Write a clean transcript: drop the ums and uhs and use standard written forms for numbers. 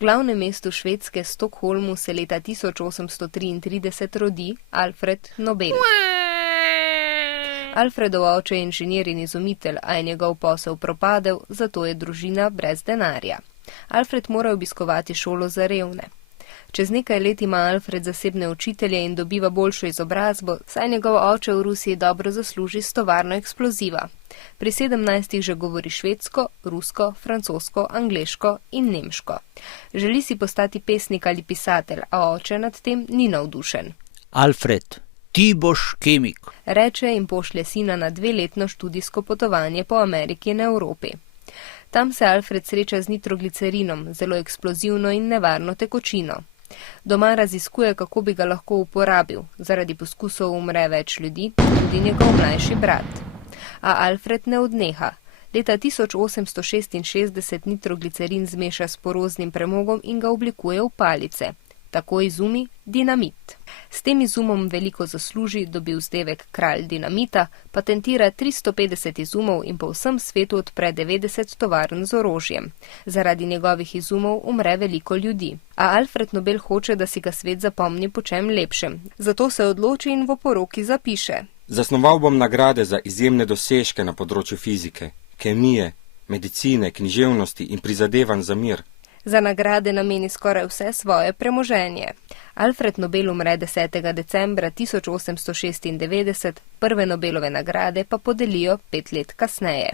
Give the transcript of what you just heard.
V glavnem mestu Švedske, Stockholmu, se leta 1833 rodi Alfred Nobel. Alfredov oče je inženir in izumitelj, a je njegov posel propadel, zato je družina brez denarja. Alfred mora obiskovati šolo za revne. Čez nekaj let ima Alfred zasebne učitelje in dobiva boljšo izobrazbo, saj njegov oče v Rusiji dobro zasluži s tovarno eksploziva. Pri 17 že govori švedsko, rusko, francosko, angleško in nemško. Želi si postati pesnik ali pisatelj, a oče nad tem ni navdušen. Alfred, ti boš kemik, reče in pošlje sina na 2-letno študijsko potovanje po Ameriki in Evropi. Tam se Alfred sreča z nitroglicerinom, zelo eksplozivno in nevarno tekočino. Doma raziskuje, kako bi ga lahko uporabil. Zaradi poskusov umre več ljudi, tudi njegov mlajši brat. A Alfred ne odneha. Leta 1866 nitroglicerin zmeša s poroznim premogom in ga oblikuje v palice. Tako izumi dinamit. S tem izumom veliko zasluži, dobi vzdevek kralj dinamita, patentira 350 izumov in po vsem svetu odpre 90 tovarn z orožjem. Zaradi njegovih izumov umre veliko ljudi. A Alfred Nobel hoče, da si ga svet zapomni po čem lepšem. Zato se odloči in v oporoki zapiše: Zasnoval bom nagrade za izjemne dosežke na področju fizike, kemije, medicine, književnosti in prizadevanj za mir. Za nagrade nameni skoraj vse svoje premoženje. Alfred Nobel umre 10. decembra 1896, prve Nobelove nagrade pa podelijo 5 let kasneje.